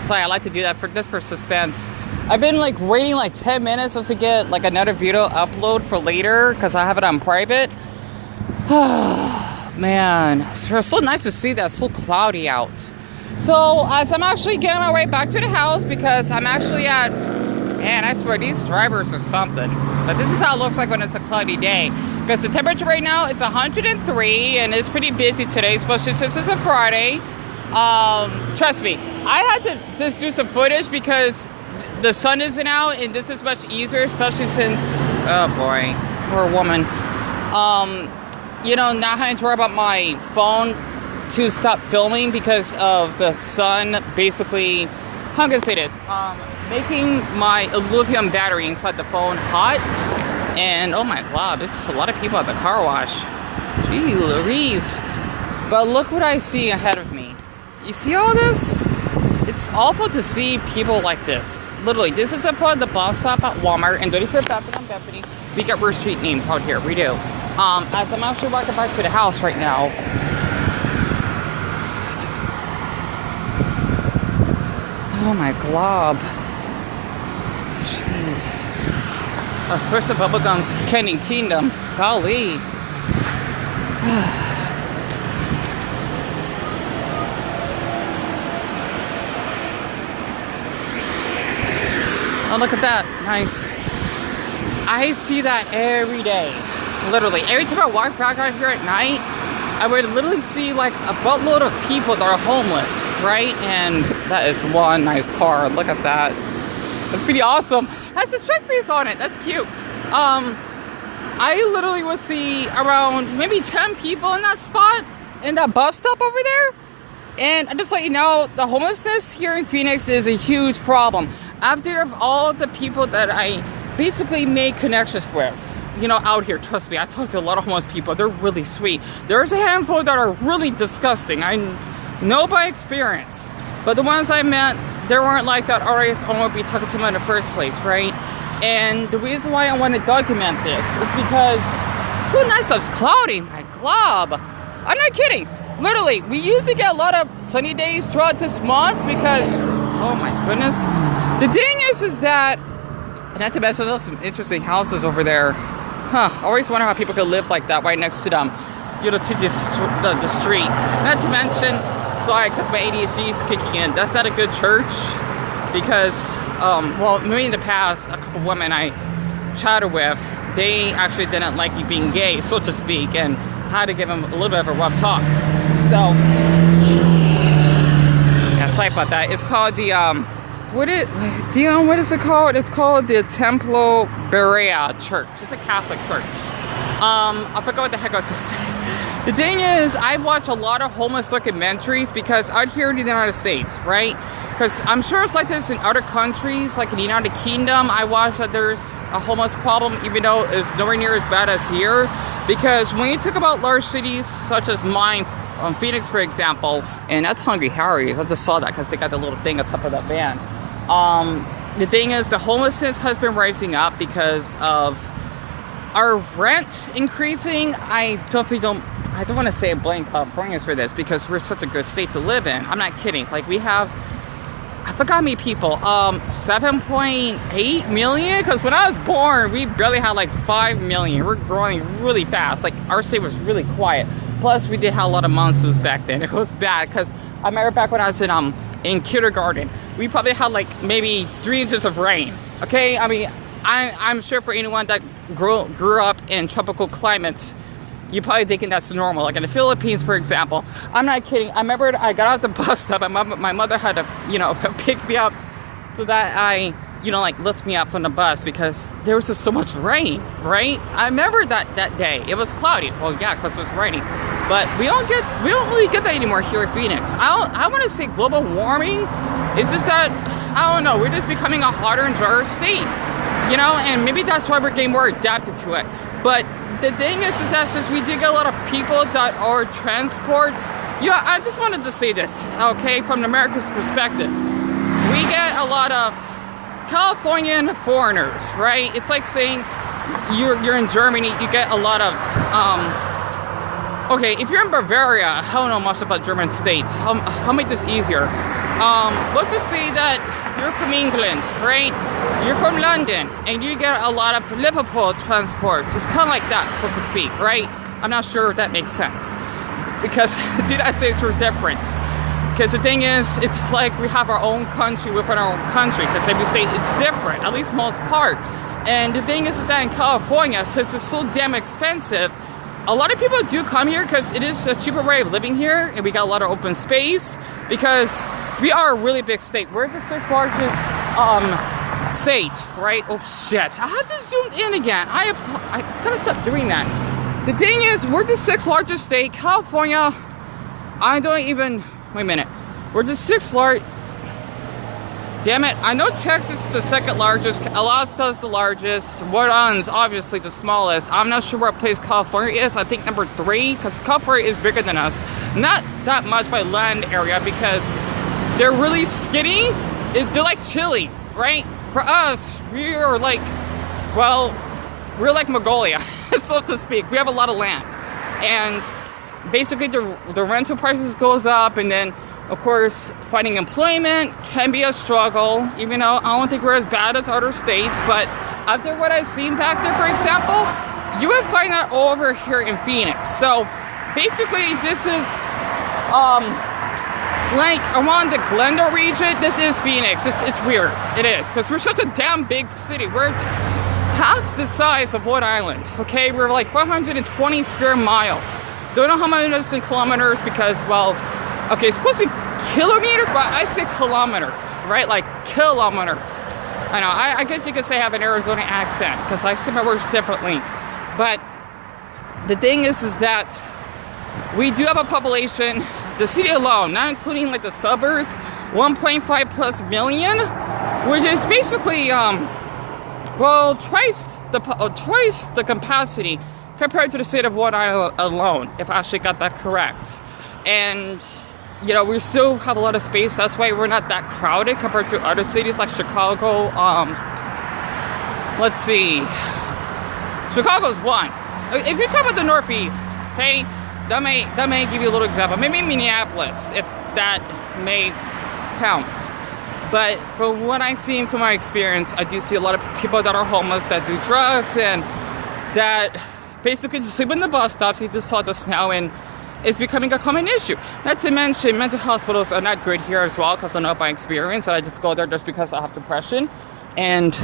Sorry, I like to do that for suspense. I've been like waiting like 10 minutes just to get like another video upload for later because I have it on private. Man, it's so nice to see that. It's so cloudy out. So as I'm actually getting my way back to the house because I'm actually at, man, I swear these drivers are something. But this is how it looks like when it's a cloudy day. Because the temperature right now it's 103 and it's pretty busy today, especially since it's a Friday. Trust me, I had to just do some footage because the sun isn't out and this is much easier, especially since, oh boy, poor woman. You know, not having to worry about my phone to stop filming because of the sun basically, how am I gonna say this? Making my lithium battery inside the phone hot. And oh my god, it's a lot of people at the car wash. Gee Louise. But look what I see ahead of me. You see all this? It's awful to see people like this. Literally, this is the front of the bus stop at Walmart in 35th Avenue and Bethany. We got worse street names out here, we do. As I'm actually walking back to the house right now. Oh my glob. Jeez. First the bubblegum's Candy Kingdom. Golly. Oh, look at that. Nice. I see that every day. Literally. Every time I walk back out here at night, I would literally see like a buttload of people that are homeless, right? And that is one nice car. Look at that. That's pretty awesome. Has the strike face on it. That's cute. I literally would see around maybe 10 people in that spot, in that bus stop over there. And just let you know, the homelessness here in Phoenix is a huge problem. After all the people that I basically made connections with, you know, out here, trust me, I talked to a lot of homeless people. They're really sweet. There's a handful that are really disgusting. I know by experience. But the ones I met, they weren't like that, or else I won't be talking to them in the first place, right? And the reason why I want to document this is because it's so nice that it's cloudy, my glob. I'm not kidding. Literally, we usually get a lot of sunny days throughout this month because, oh my goodness. The thing is that, not to mention there's some interesting houses over there. Huh, I always wonder how people could live like that right next to them, you know, to the street. Not to mention, sorry, because my ADHD is kicking in, that's not a good church because, well, maybe in the past, a couple women I chatted with, they actually didn't like me being gay, so to speak, and had to give them a little bit of a rough talk. So, yeah, sorry about that. It's called the, Dion, what is it called? It's called the Templo Berea Church. It's a Catholic church. I forgot what the heck I was just saying. The thing is, I watch a lot of homeless documentaries because out here in the United States, right? Because I'm sure it's like this in other countries, like in the United Kingdom. I watch that there's a homeless problem, even though it's nowhere near as bad as here. Because when you talk about large cities, such as mine, Phoenix, for example, and that's Hungry Harry's. I just saw that because they got the little thing on top of that van. The thing is, the homelessness has been rising up because of our rent increasing. I don't want to say blame Californians for this because we're such a good state to live in. I'm not kidding. Like we have, I forgot how many people, 7.8 million? Because when I was born, we barely had like 5 million. We're growing really fast. Like our state was really quiet. Plus we did have a lot of monsters back then. It was bad because I remember back when I was in kindergarten, we probably had like maybe 3 inches of rain. Okay, I mean, I'm sure for anyone that grew up in tropical climates, you're probably thinking that's normal. Like in the Philippines, for example. I'm not kidding. I remember I got out the bus stop and my mother had to, you know, pick me up so that I, you know, like lift me up from the bus because there was just so much rain, right? I remember that day. It was cloudy. Well, yeah, because it was raining. But we don't really get that anymore here in Phoenix. I want to say global warming is just that, I don't know, we're just becoming a hotter and drier state, you know, and maybe that's why we're getting more adapted to it. But the thing is that since we do get a lot of people that are transports, you know, I just wanted to say this, okay, from America's perspective. We get a lot of Californian foreigners, right? It's like saying you're in Germany, you get a lot of Okay, if you're in Bavaria, I don't know much about German states. I'll make this easier. Let's just say that you're from England, right? You're from London, and you get a lot of Liverpool transports. It's kind of like that, so to speak, right? I'm not sure if that makes sense. Because the United States are different. Because the thing is, it's like we have our own country within our own country. Because every state, it's different, at least most part. And the thing is that in California, since it's so damn expensive, a lot of people do come here because it is a cheaper way of living here, and we got a lot of open space because we are a really big state. We're the 6th largest state, right? Oh shit! I have to zoom in again. I gotta stop doing that. The thing is, we're the 6th largest state. California, I don't even. Wait a minute. We're the 6th largest. Damn it, I know Texas is the 2nd largest, Alaska is the largest, Rhode Island's obviously the smallest. I'm not sure what place California is, I think number 3, because California is bigger than us. Not that much by land area, because they're really skinny. They're like Chile, right? For us, we are like, well, we're like Mongolia, so to speak. We have a lot of land. And basically the rental prices goes up, and then of course, finding employment can be a struggle, even though I don't think we're as bad as other states, but after what I've seen back there, for example, you would find that all over here in Phoenix. So basically, this is like around the Glendale region, this is Phoenix. It's weird. It is, because we're such a damn big city. We're half the size of Rhode Island, okay? We're like 420 square miles. Don't know how many it is in kilometers because, well, okay, it's supposed to be kilometers, but I say kilometers, right? Like kilometers. I know, I guess you could say I have an Arizona accent because I say my words differently. But the thing is that we do have a population, the city alone, not including like the suburbs, 1.5 plus million, which is basically, well, twice the capacity compared to the state of Rhode Island alone, if I actually got that correct. And you know, we still have a lot of space. That's why we're not that crowded compared to other cities like Chicago. Let's see. Chicago's one. If you talk about the Northeast, okay, that may give you a little example. Maybe Minneapolis, if that may count. But from what I've seen from my experience, I do see a lot of people that are homeless, that do drugs, and that basically just sleep in the bus stops. You just saw this now, and it's becoming a common issue. Not to mention, mental hospitals are not good here as well, because I know by experience that I just go there just because I have depression. And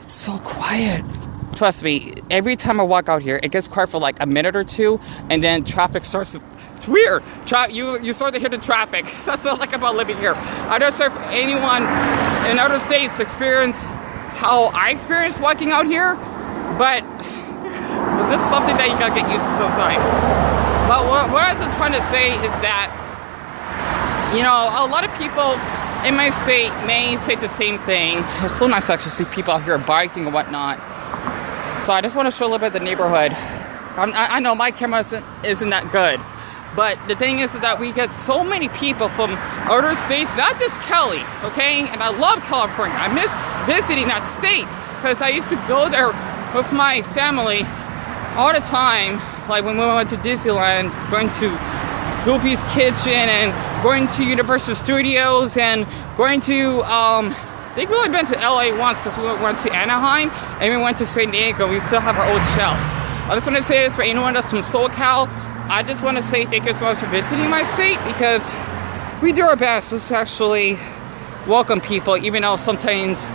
it's so quiet. Trust me, every time I walk out here, it gets quiet for like a minute or two, and then traffic starts to, it's weird. You start to hear the traffic. That's what I like about living here. I don't know if anyone in other states experience how I experienced walking out here, but so this is something that you gotta get used to sometimes. But what I was trying to say is that, you know, a lot of people in my state may say the same thing. It's so nice to actually see people out here biking and whatnot. So I just want to show a little bit of the neighborhood. I know my camera isn't that good, but the thing is that we get so many people from other states, not just Cali, okay? And I love California. I miss visiting that state because I used to go there with my family all the time, like when we went to Disneyland, going to Goofy's Kitchen and going to Universal Studios and going to, I think we've only been to LA once because we went to Anaheim and we went to San Diego. We still have our old shells. I just want to say this for anyone that's from SoCal. I just want to say thank you so much for visiting my state because we do our best to actually welcome people, even though sometimes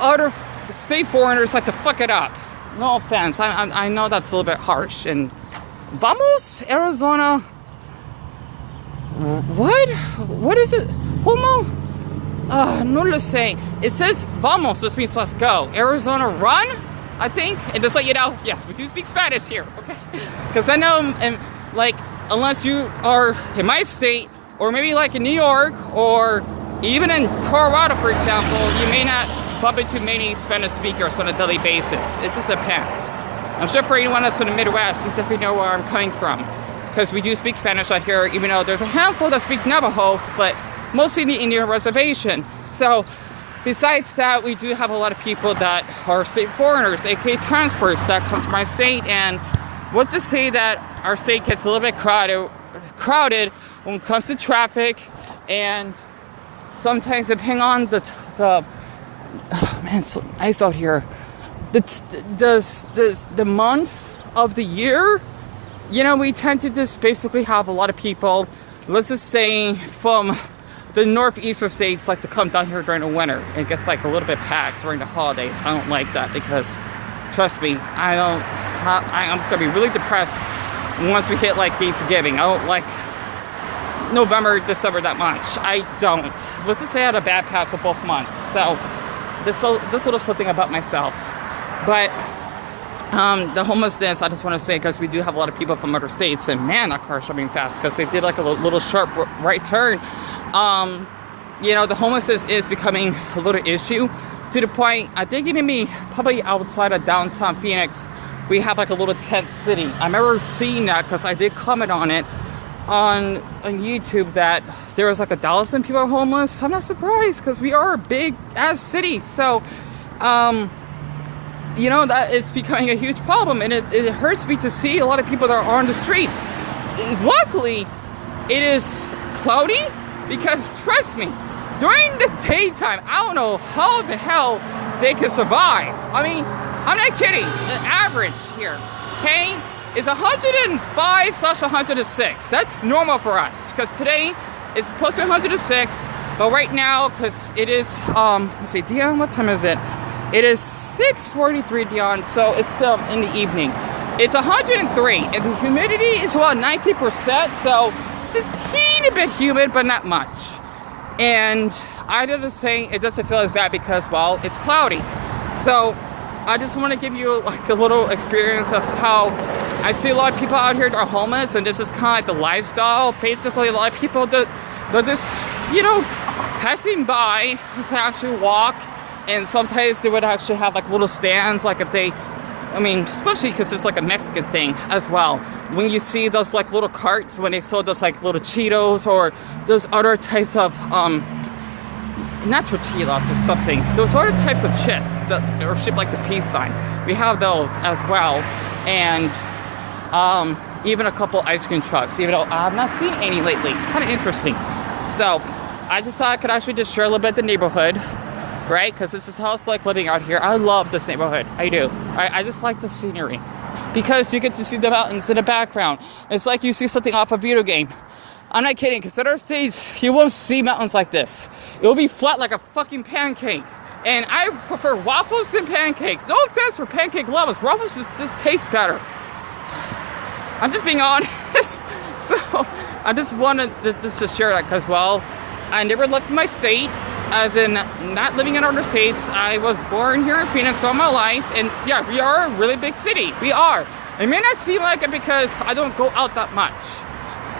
other state foreigners like to fuck it up. No offense, I know that's a little bit harsh. And vamos, Arizona. What? What is it? Como? No lo sé. It says vamos, this means let's go. Arizona, run, I think. And just let you know, yes, we do speak Spanish here, okay? Because I know, and like, unless you are in my state, or maybe like in New York, or even in Colorado, for example, you may not bump into many Spanish speakers on a daily basis. It just depends. I'm sure for anyone that's from the Midwest, you definitely know where I'm coming from. Because we do speak Spanish out here, even though there's a handful that speak Navajo, but mostly the Indian reservation. So besides that, we do have a lot of people that are state foreigners, aka transfers, that come to my state. And what's to say that our state gets a little bit crowded when it comes to traffic, and sometimes depending on the oh man, it's so nice out here. The month of the year, we tend to just basically have a lot of people, let's just say from the northeastern states, like to come down here during the winter. It gets like a little bit packed during the holidays. I don't like that because, trust me, I'm gonna be really depressed once we hit like Thanksgiving. I don't like November, December that much. I don't. Let's just say I had a bad patch of both months. So this little something about myself. But the homelessness, I just want to say, because we do have a lot of people from other states, and man, that car's coming fast because they did like a little sharp right turn. The homelessness is becoming a little issue to the point, I think even me, probably outside of downtown Phoenix, we have like a little tent city. I remember seeing that because I did comment on it on YouTube that there was like 1,000 people homeless. I'm not surprised because we are a big ass city. So, that is becoming a huge problem, and it hurts me to see a lot of people that are on the streets. Luckily, it is cloudy because, trust me, during the daytime, I don't know how the hell they can survive. I mean, I'm not kidding. The average here, okay, is 105/106. That's normal for us because today it's supposed to be 106, but right now, because it is, let's see, Dion, what time is it? It is 6:43, Dion, so it's in the evening. It's 103, and the humidity is about 90%, so it's a teeny bit humid, but not much. And I did say it doesn't feel as bad because, well, it's cloudy. So I just want to give you like a little experience of how I see a lot of people out here that are homeless, and this is kind of like the lifestyle. Basically, a lot of people that they're just, passing by to actually walk. And sometimes they would actually have like little stands, like if they, especially because it's like a Mexican thing as well. When you see those like little carts, when they sell those like little Cheetos or those other types of, not tortillas or something, those other types of chips that are shaped like the peace sign. We have those as well. And even a couple ice cream trucks, even though I've not seen any lately. Kind of interesting. So I just thought I could actually just share a little bit of the neighborhood. Right? Because this is how it's like living out here. I love this neighborhood. I do. I just like the scenery. Because you get to see the mountains in the background. It's like you see something off a video game. I'm not kidding, because at our states, you won't see mountains like this. It will be flat like a fucking pancake. And I prefer waffles than pancakes. No offense for pancake lovers. Waffles just taste better. I'm just being honest. So I just wanted to share that because, well, I never left my state. As in, not living in other states. I was born here in Phoenix all my life, and yeah, we are a really big city. We are. It may not seem like it because I don't go out that much,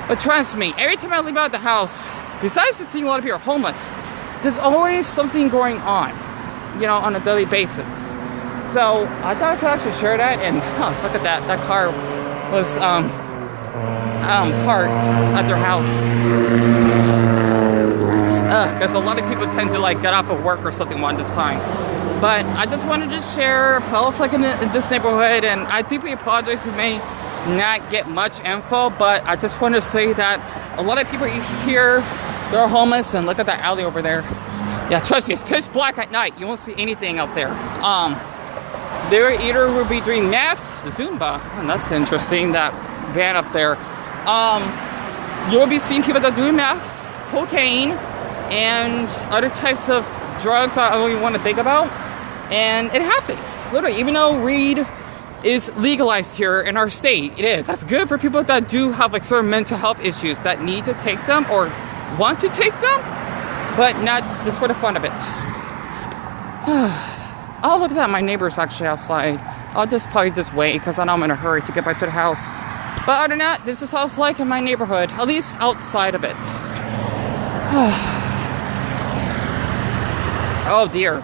but trust me, every time I leave out the house, besides just seeing a lot of people homeless, there's always something going on, on a daily basis. So I thought I could actually share that, and look at that. That car was parked at their house. Because a lot of people tend to like get off of work or something one this time. But I just wanted to share how it's like in this neighborhood, and I deeply apologize. We may not get much info, but I just want to say that a lot of people here, they're homeless, and look at that alley over there. Yeah, trust me, it's pitch black at night. You won't see anything out there. They either will be doing meth, Zumba, and that's interesting, that van up there. You'll be seeing people that are doing meth, cocaine, and other types of drugs I don't even want to think about. And it happens, literally, even though weed is legalized here in our state. It is. That's good for people that do have like certain mental health issues that need to take them or want to take them, but not just for the fun of it. Oh, look at that. My neighbor's actually outside. I'll just probably just wait because I know I'm in a hurry to get back to the house. But other than that, this is how it's like in my neighborhood, at least outside of it. Oh dear.